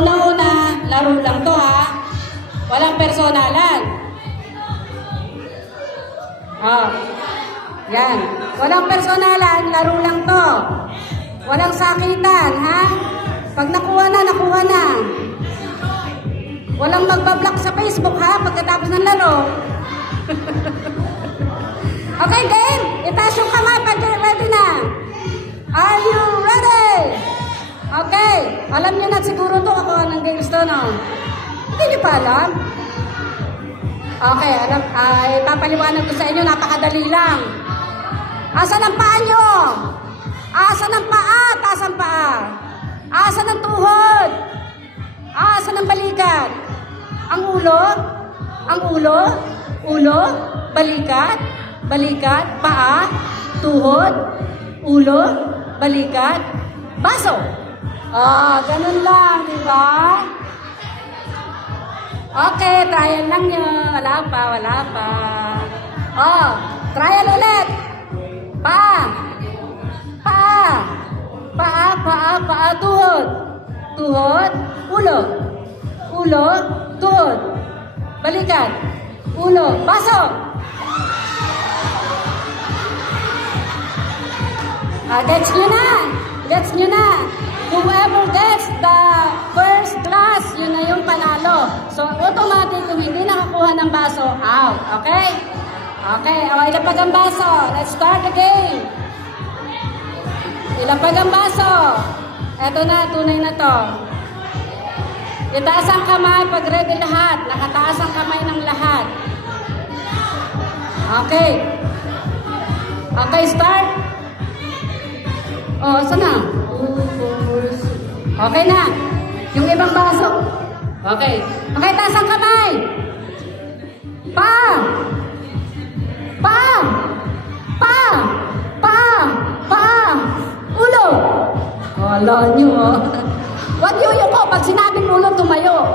unang-una, laro lang to ha. Walang personalan. Yan. Walang personalan, laro lang to. Walang sakitan, ha? Pag nakuha na, nakuha na. Walang magbablock sa Facebook, ha? Pagkatapos ng laro. Okay, game? Itaas yung kamay pag ready na. Are you ready? Okay. Alam niyo na siguro to ako ng games to, no? Hindi niyo pa alam? Okay, alam. Papaliwanag ko sa inyo, napakadali lang. Asan ang paa nyo? Asan ang paa? Taas ang paa. Asan ang tuhod? Asan ang balikat? Ang ulo? Ang ulo? Ulo? Balikat? Balikat? Paa? Tuhod? Ulo? Balikat? Baso? Ganun lang, di ba? Okay, trial lang yun. Wala pa, wala pa. Trial ulit. Paa. Paa. Paa, paa, paa, tuhod. Tuhod, ulo. Ulo, tuhod. Balikat. Ulo, baso. Gets nyo na. Gets nyo na. Whoever gets the first class, yun na yung panalo. So, automatic, kung hindi nakakuha ng baso, out. Okay? Okay. Ilapag ang baso. Let's start the game. Ilapag ang baso. Eto na, tunay na to. Itaas ang kamay pag ready lahat. Nakataas ang kamay ng lahat. Okay. Okay, start. Saan na? Okay na. Yung ibang baso. Okay. Okay, taas ang kamay. Pa. Pa. Pa. Pa. Pa. Ulo. Wala nyo, Huwag yuyuko. Pag sinabing ulo, tumayo.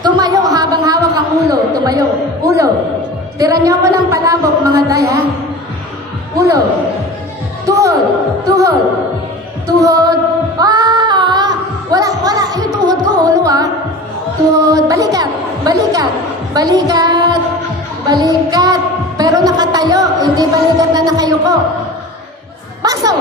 Tumayo habang hawak ang ulo. Tumayo. Ulo. Tira nyo ako ng palabok, mga day, ha? Ulo. Tuhod. Tuhod. Tuhod. Wala. Yung tuhod ko, ulo, Tuhod. Balikat. Balikat. Balikat. Balikat. Pero nakatayo. Hindi balikat na nakayuko. Baso.